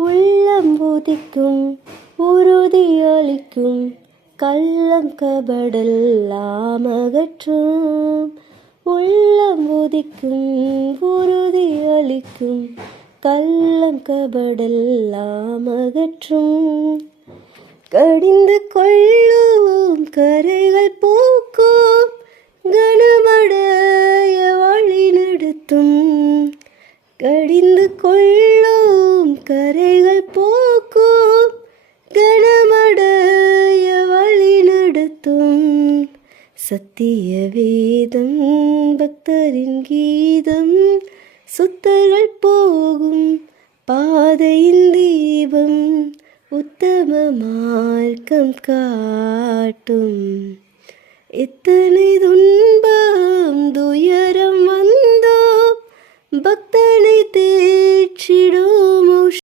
உள்ளம் உதிக்கும் உறுதியளிக்கும் கள்ளம் கபடெல்லாம் அகற்றும். உள்ளம் உதிக்கும் உறுதியளிக்கும் கள்ளம் கபடெல்லாம் அகற்றும். கடிந்து கொள்ளும் கரைகள் போக்கும் கனமடைய வழி நடத்தும். கடிந்து கொள்ளும் கரைகள் போக்கும் கனமடைய வழி நடத்தும். சத்திய வேதம் பக்தரின் கீதம் சுத்தர்கள் போகும் பாதையின் தீபம் உத்தம மார்க்கம் காட்டும். எத்தனை துன்பம் துயரம் வந்தோ பக்தனை தேற்றிடும்